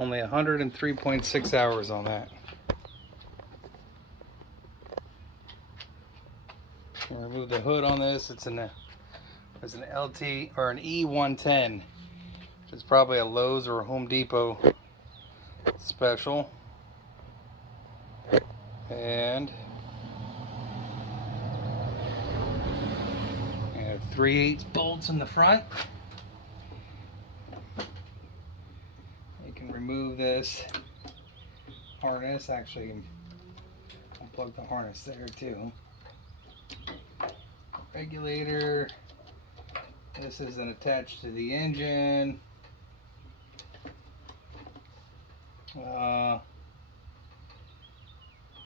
Only 103.6 hours on that. Remove the hood on this. It's an LT or an E110. It's probably a Lowe's or a Home Depot special. And I have 3/8 bolts in the front. You can remove this harness. Actually, unplug the harness there too. Regulator. This isn't attached to the engine.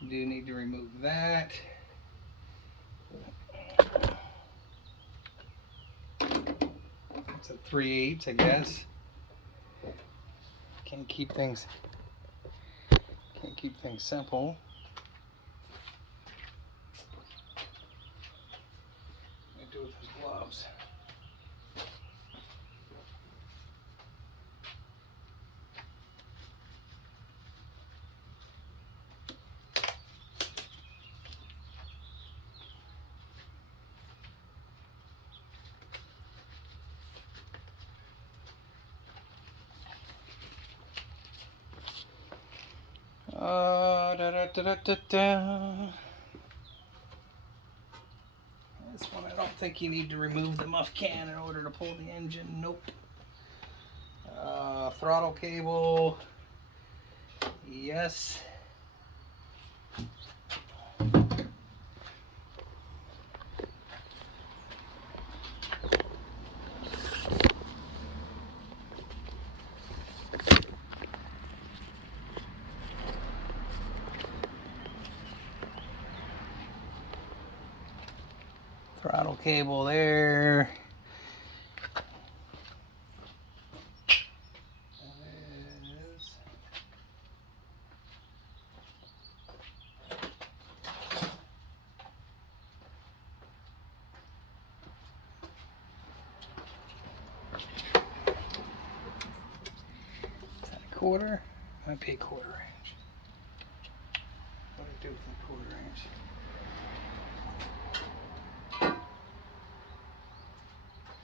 Do need to remove that. It's a 3/8, I guess. Can't keep things simple. What do I do with his gloves? This one, I don't think you need to remove the muff can in order to pull the engine. Nope. Throttle cable. Yes. Throttle cable there. Is that a quarter? Might be a quarter inch. What do I do with a quarter inch?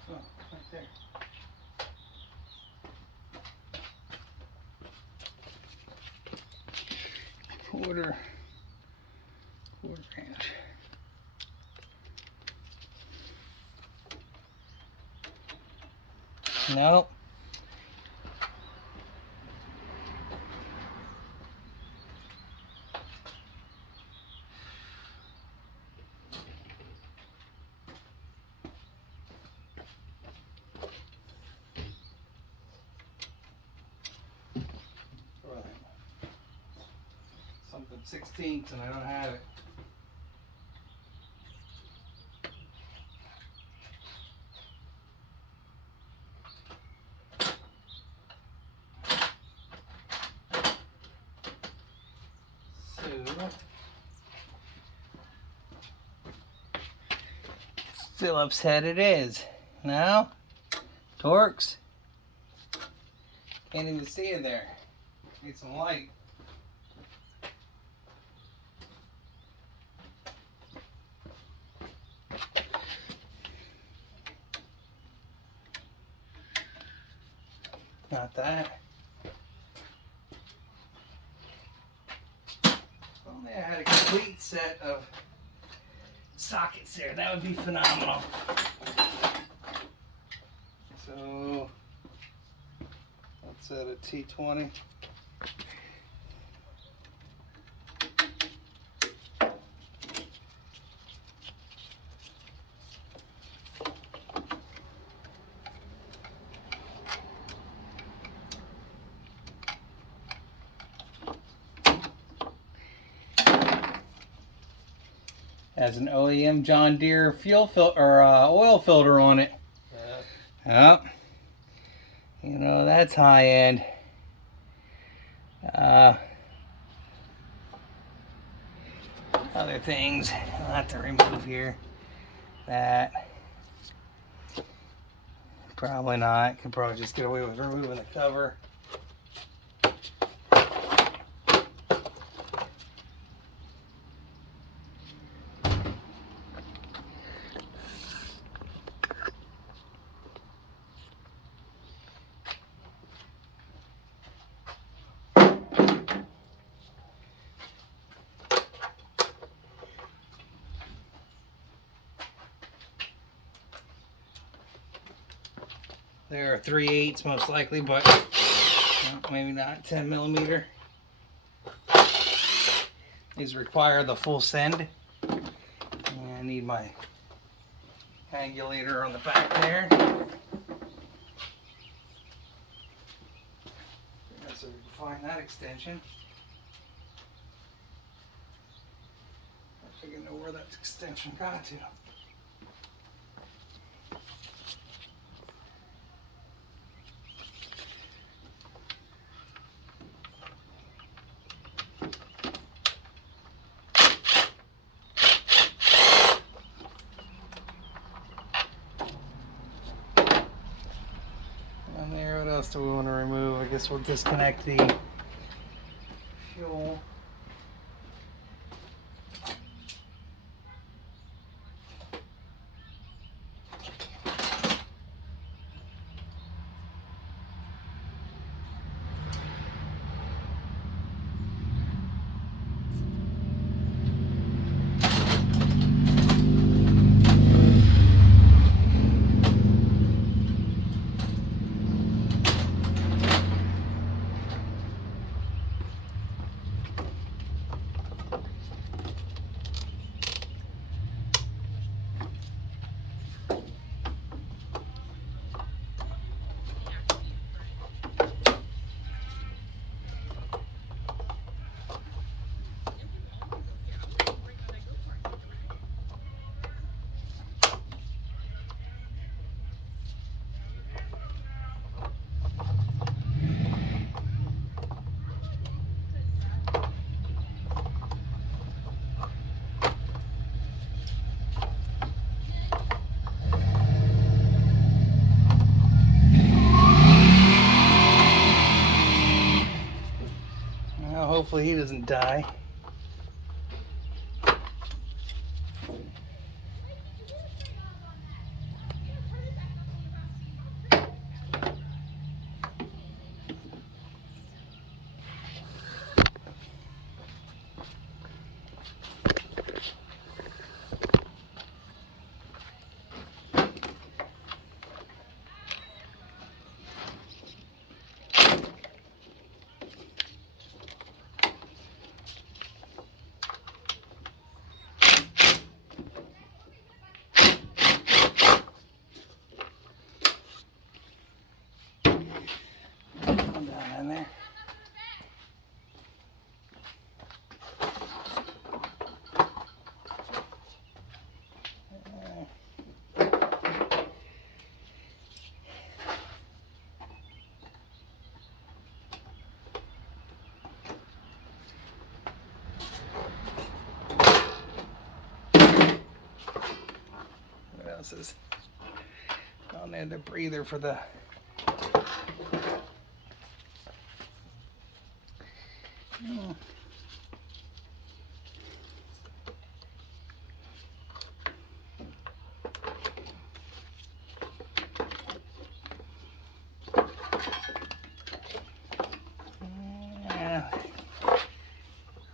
Oh, right there. Quarter inch. Nope. Something 16th and I don't have it. So Phillips head it is. Now, Torx. Can't even see it there. Need some light. Not that. If only I had a complete set of sockets there, that would be phenomenal. So that's at a T20. Has an OEM John Deere fuel filter or oil filter on it. Yeah. You know, that's high end. Other things I'll have to remove here. That probably not. Could probably just get away with removing the cover. They're 3/8 most likely, but maybe not 10 millimeter. These require the full send. And I need my angulator on the back there. So we can find that extension. I don't know where that extension got to. And there, what else do we want to remove? I guess we'll disconnect the fuel. Hopefully he doesn't die. Down in there. What else is down there? The breather for the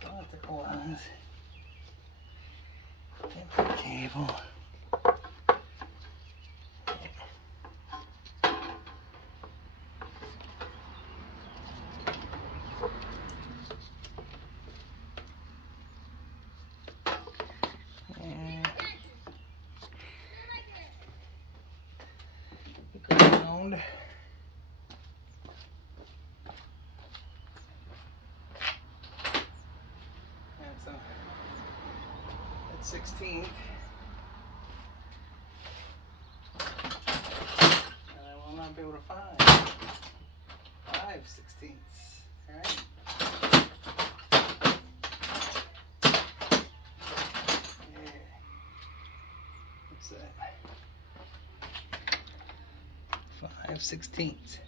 optical ones. Get the cable. Ground. That's 16th. And I will not be able to find 5/16. Alright. Yeah. What's that? 5/16.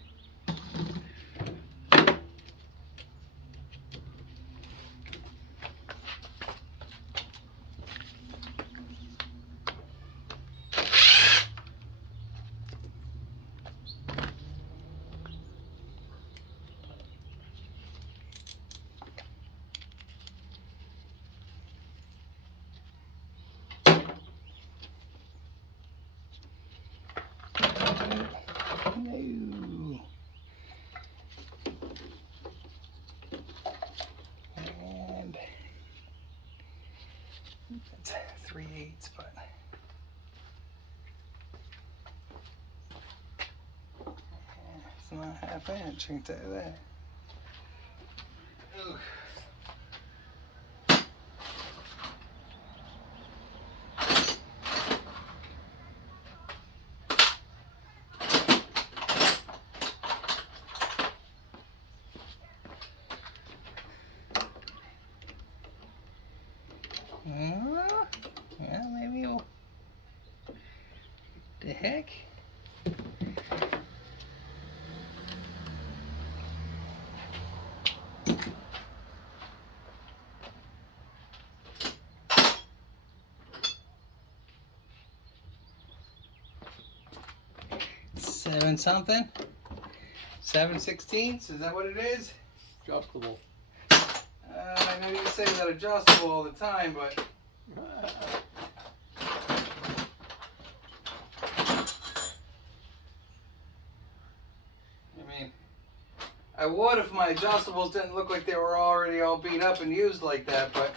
8, but it's not ½ inch, I can tell you that. Ugh. Yeah, maybe we'll. The heck? Seven something? 7/16? Is that what it is? Adjustable. I know you say that adjustable all the time, but I mean, I would if my adjustables didn't look like they were already all beat up and used like that, but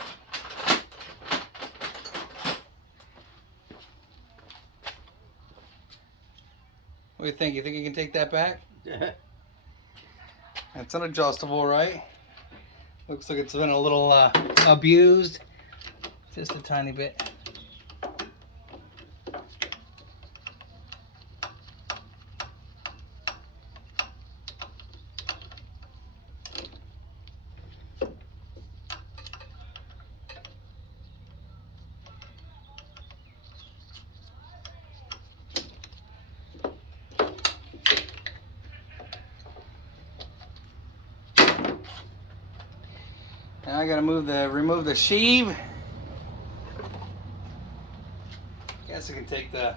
what do you think? You think you can take that back? Yeah. It's an adjustable, right? Looks like it's been a little abused. Just a tiny bit. Now I gotta remove the sheave. Guess I can take the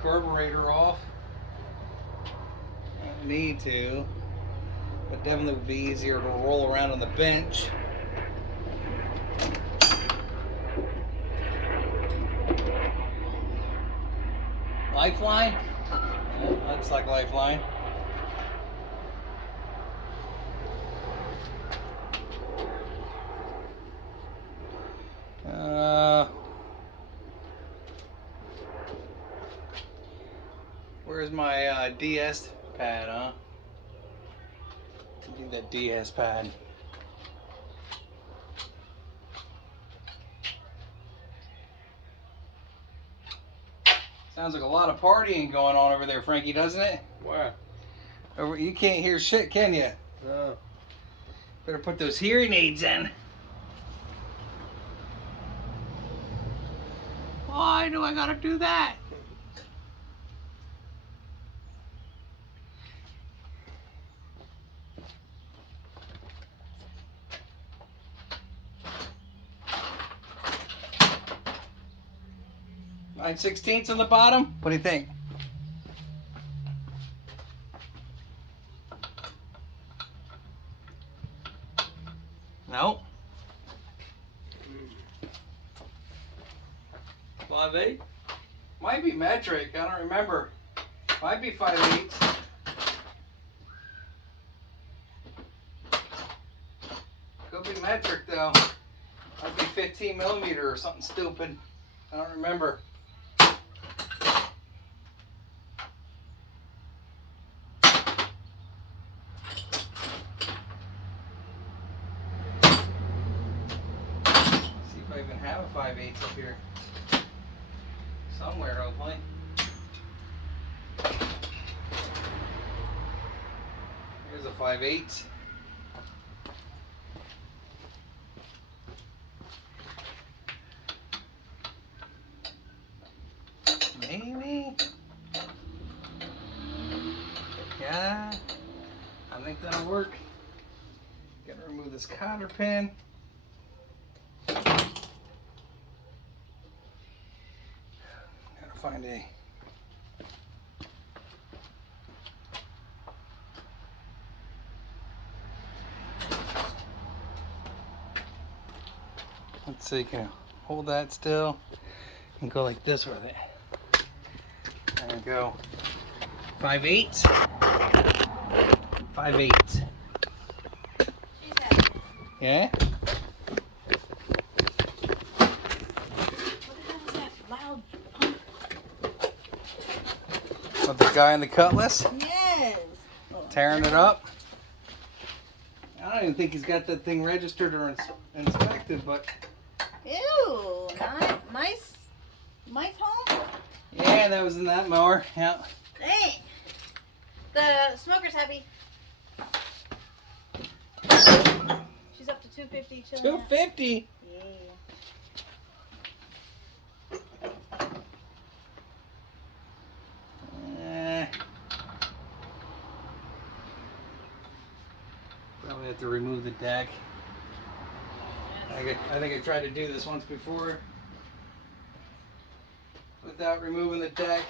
carburetor off. I don't need to, but definitely would be easier to roll around on the bench. Lifeline? Yeah, looks like lifeline. Where's my DS pad, huh? I need that DS pad. Sounds like a lot of partying going on over there, Frankie, doesn't it? Where? You can't hear shit, can you? No. Better put those hearing aids in. Why do I gotta do that? Nine 16ths on the bottom? What do you think? No. 5/8? Might be metric, I don't remember. Might be 5/8. Could be metric though. Might be 15 millimeter or something stupid. I don't remember. See if I even have a 5/8 up here. Somewhere, hopefully. Here's a 5/8. Maybe. Yeah, I think that'll work. Gotta remove this cotter pin. Gotta find a let's see, can I hold that still and go like this with it? And go 5/8. 5/8. She's happy. Yeah? What the hell is that loud pump? With the guy in the cutlass Yes. Oh, tearing it up. I don't even think he's got that thing registered or inspected, but Ew. Not mice home? yeah, that was in that mower. Yeah. Dang. The smoker's happy. She's up to 250 chilling out. 250. Yeah. Probably have to remove the deck. I think I tried to do this once before without removing the deck.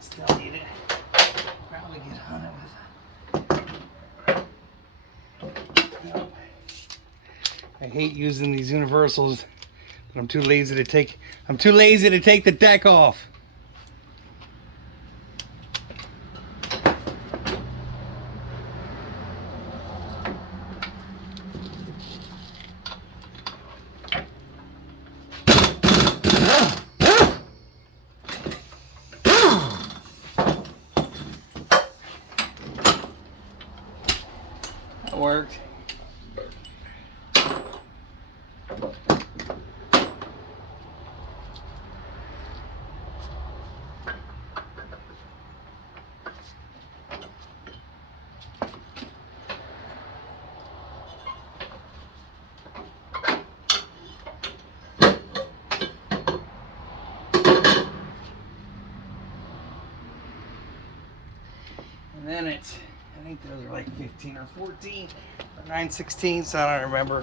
Still need it. Probably get on it with a... Nope. I hate using these universals, but I'm too lazy to take the deck off. That worked. And then it's, I think those are like 15 or 14 or 9/16, I don't remember.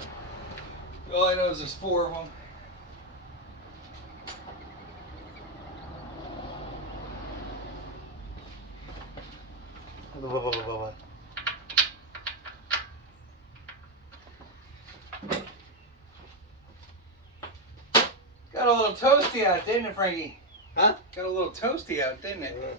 All I know is there's 4 of them. Blah, blah, blah, blah, blah. Got a little toasty out, didn't it, Frankie? Huh? Got a little toasty out, didn't it?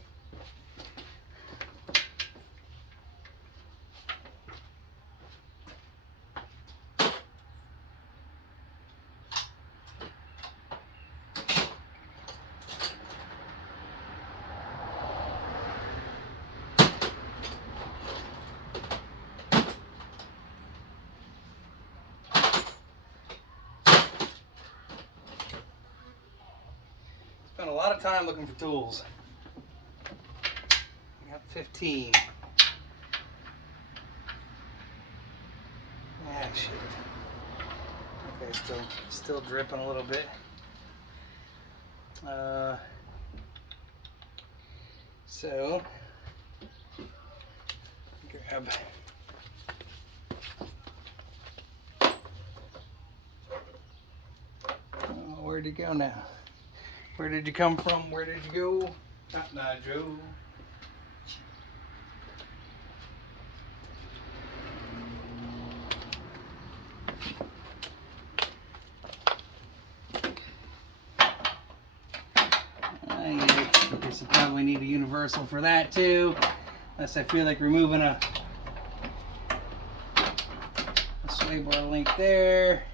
a lot of time looking for tools. I got 15. Ah, shit. Okay, still dripping a little bit. So grab. Oh, where'd you go now? Where did you come from? Where did you go? Cotton Eye Joe. I guess you probably need a universal for that too. Unless I feel like removing a sway bar link there.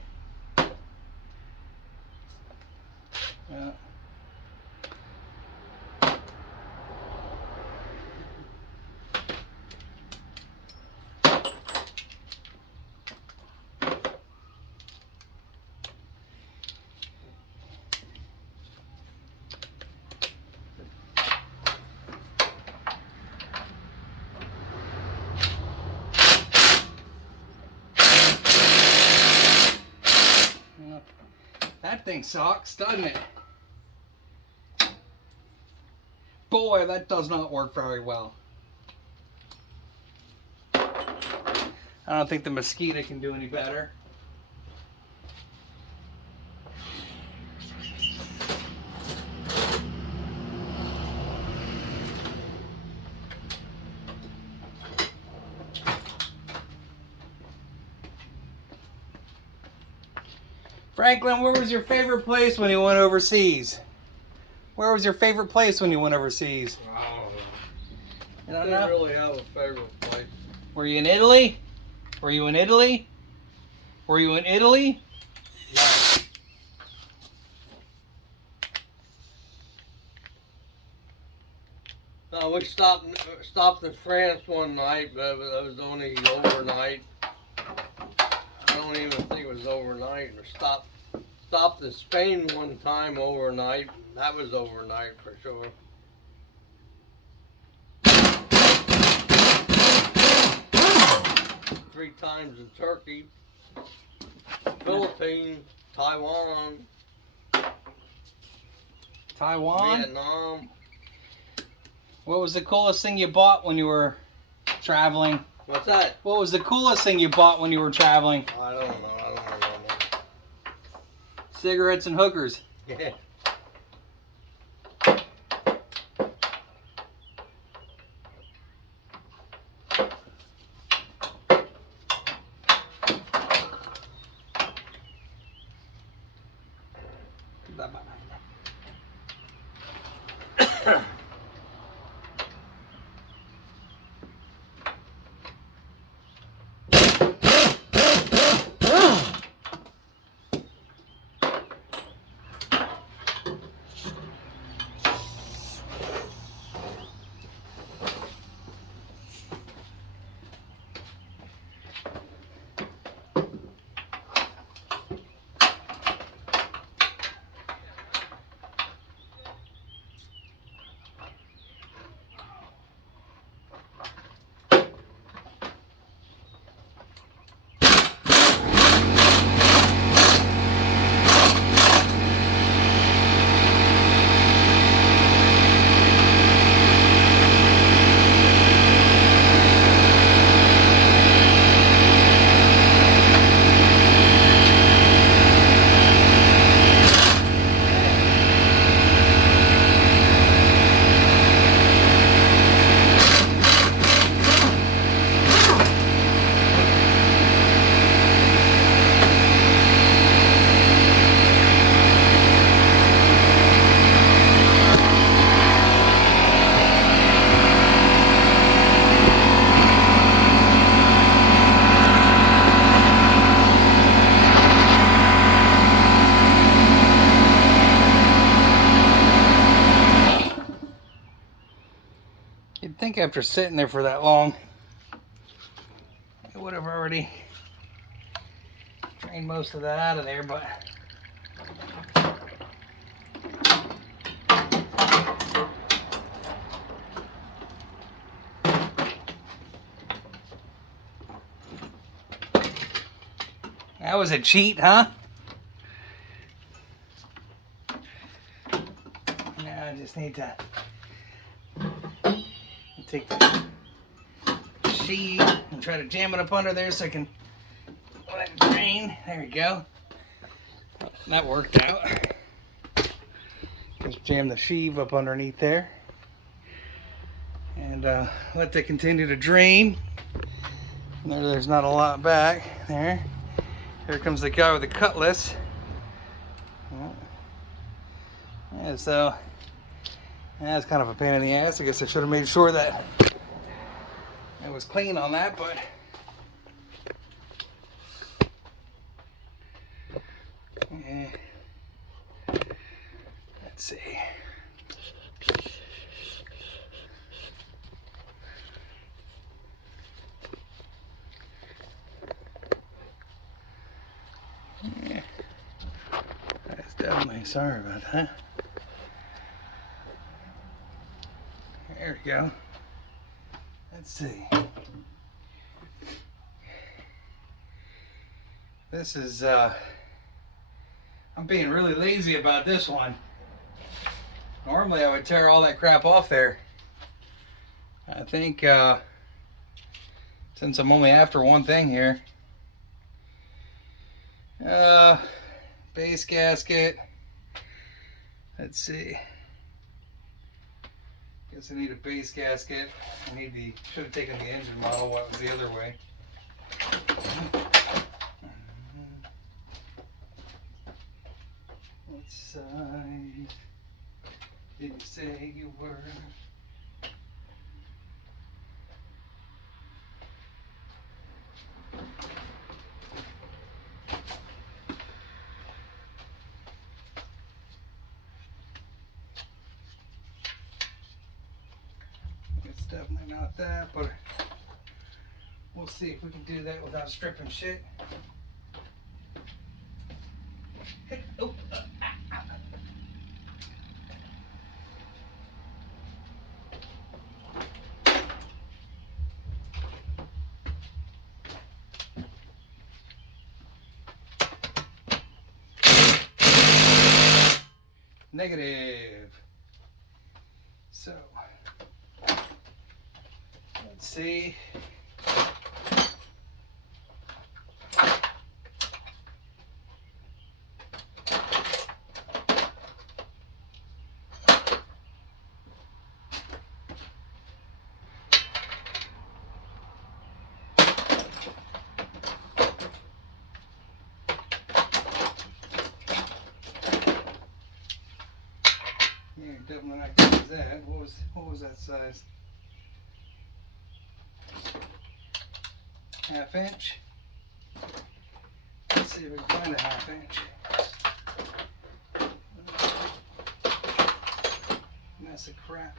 Yeah. That thing sucks, doesn't it? Boy, that does not work very well. I don't think the mosquito can do any better. Franklin, where was your favorite place when you went overseas? Where was your favorite place when you went overseas? I don't really have a favorite place. Were you in Italy? Were you in Italy? Were you in Italy? No, we stopped in France one night, but it was only overnight. I don't even think it was overnight. Or stopped in Spain one time overnight. That was overnight for sure. Three times in Turkey, Philippines, Taiwan, Vietnam. What was the coolest thing you bought when you were traveling? What's that? What was the coolest thing you bought when you were traveling? I don't know. I don't remember. Cigarettes and hookers. Yeah. You'd think after sitting there for that long, it would have already drained most of that out of there, but That was a cheat, huh? Now I just need to take the sheave and try to jam it up under there so I can let it drain. There we go. That worked out. Just jam the sheave up underneath there. And let that continue to drain. There's not a lot back there. Here comes the guy with the cutlass. Yeah, so that's kind of a pain in the ass. I guess I should have made sure that it was clean on that, but yeah. Let's see. Yeah. That's definitely sorry about that. There we go. Let's see. This is I'm being really lazy about this one. Normally I would tear all that crap off there. I think since I'm only after one thing here. Base gasket. Let's see. Guess I need a base gasket. Should have taken the engine model. What was the other way? What size did you say you were? It's definitely not that, but we'll see if we can do that without stripping shit. Oh, Negative. So, let's see. Yeah, definitely not good as that. What was that size? 1/2 inch. Let's see if we can find a 1/2 inch. Mess of crap.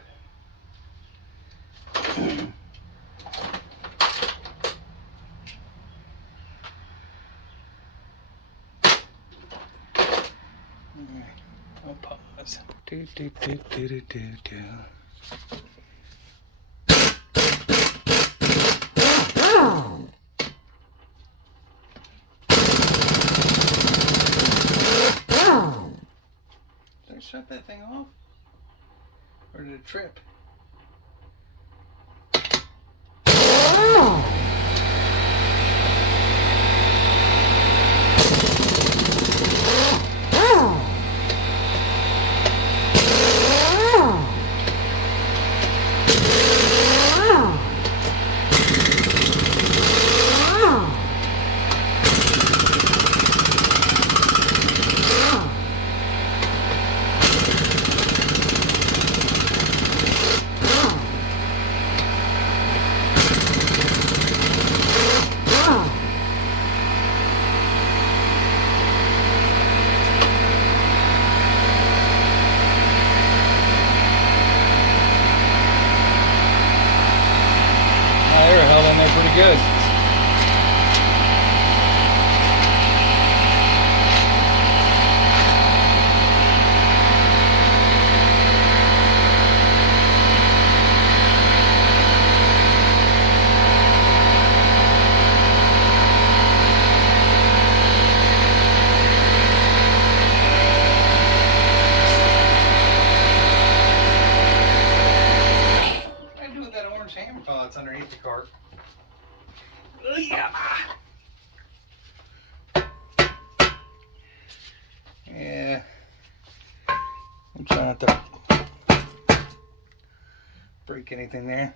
I'll pause. Do, do, do, do, do, do, do. Did I shut that thing off? Or did it trip? Pretty good. orange hammer. Oh, it's underneath the cart. Yeah. Yeah. I'm trying not to break anything there.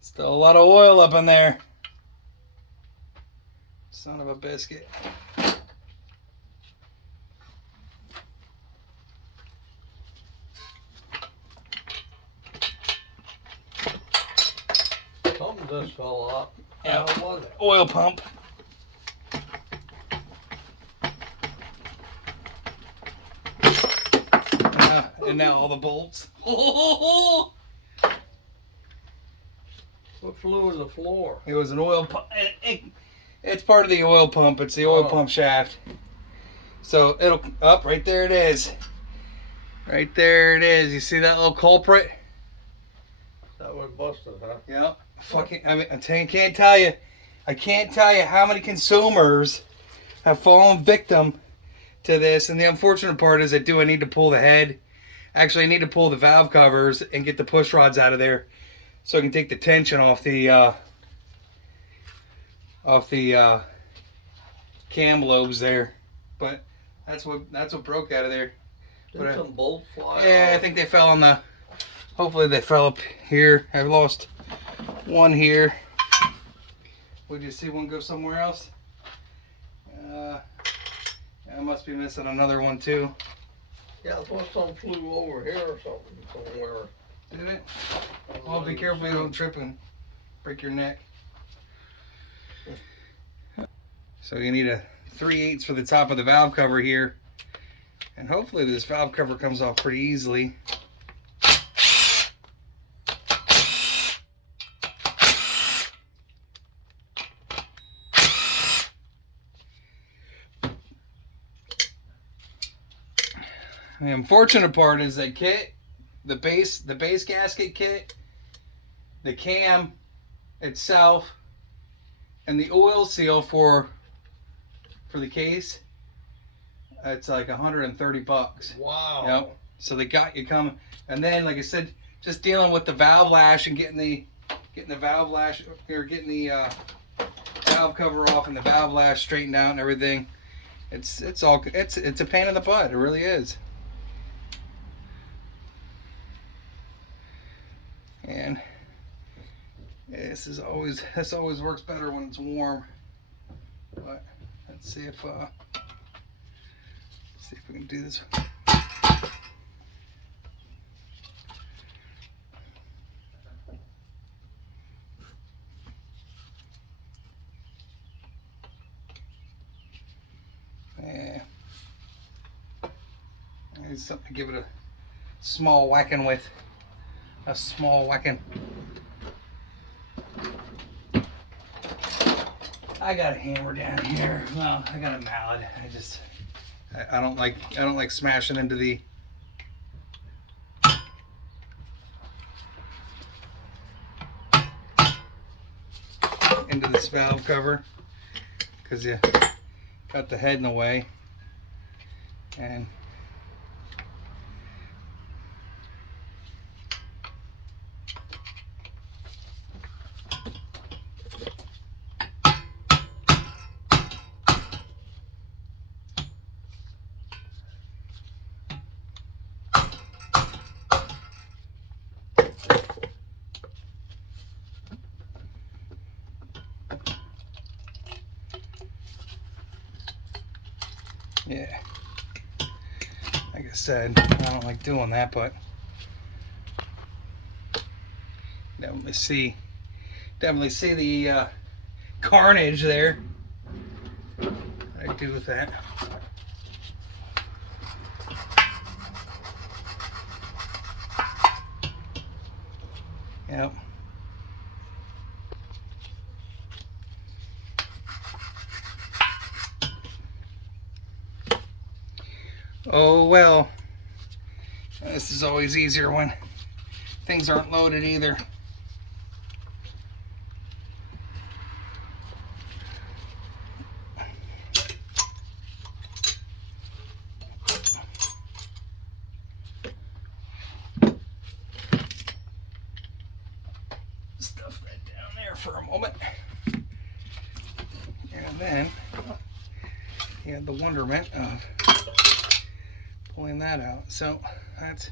Still a lot of oil up in there. Son of a biscuit. Something just fell off. Yeah, What was it? oil pump. And now all the bolts. What flew in the floor? It was an oil pump. It's part of the oil pump. It's the oil pump shaft. So it'll up right there. It is. Right there it is. You see that little culprit? That was busted, huh? Yep. Fucking. I mean, I can't tell you. I can't tell you how many consumers have fallen victim to this. And the unfortunate part is, I need to pull the head. Actually, I need to pull the valve covers and get the push rods out of there, so I can take the tension off the cam lobes there. But that's what broke out of there. Did some bolts fly Yeah, off? I think they fell on the. Hopefully they fell up here. I've lost one here. Would you see one go somewhere else? I must be missing another one too. Yeah, I thought some flew over here or something somewhere. Did it? Well, be careful you don't trip and break your neck. So you need a 3/8 for the top of the valve cover here. And hopefully this valve cover comes off pretty easily. The unfortunate part is that kit, the base gasket kit, the cam itself, and the oil seal for the case, it's like $130. Wow. Yep. So they got you coming, and then like I said, just dealing with the valve lash and getting the valve lash, or getting the valve cover off and the valve lash straightened out and everything. It's a pain in the butt. It really is. And this always works better when it's warm. But let's see if we can do this. Yeah. I need something to give it a small whacking with. A small whacking. I got a hammer down here. Well, I got a mallet. I don't like smashing into this valve cover, because you got the head in the way. And yeah, like I said, I don't like doing that, but definitely see the carnage there. I do with that. Yep. Oh well, this is always easier when things aren't loaded either. then you had the wonderment of pulling that out. So that's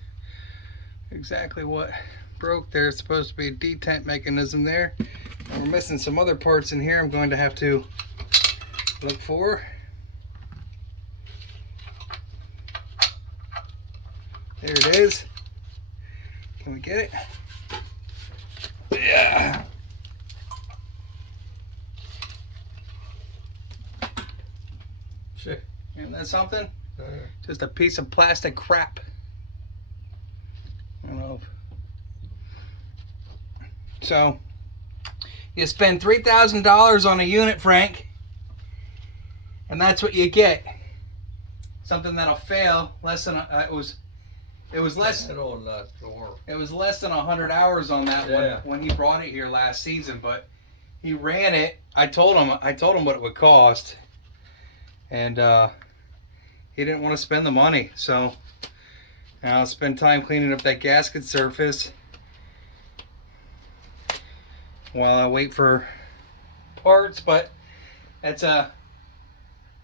exactly what broke there. It's supposed to be a detent mechanism there. And we're missing some other parts in here I'm going to have to look for. There it is. Can we get it? Yeah. Shit. Isn't that something? Just a piece of plastic crap. I don't know. So, you spend $3,000 on a unit, Frank, and that's what you get. Something that'll fail less than it was less than 100 hours on that one when he brought it here last season, but he ran it. I told him what it would cost, and he didn't want to spend the money. So now I'll spend time cleaning up that gasket surface while I wait for parts. But that's a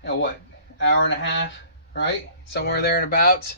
what, hour and a half, right? Somewhere there and abouts.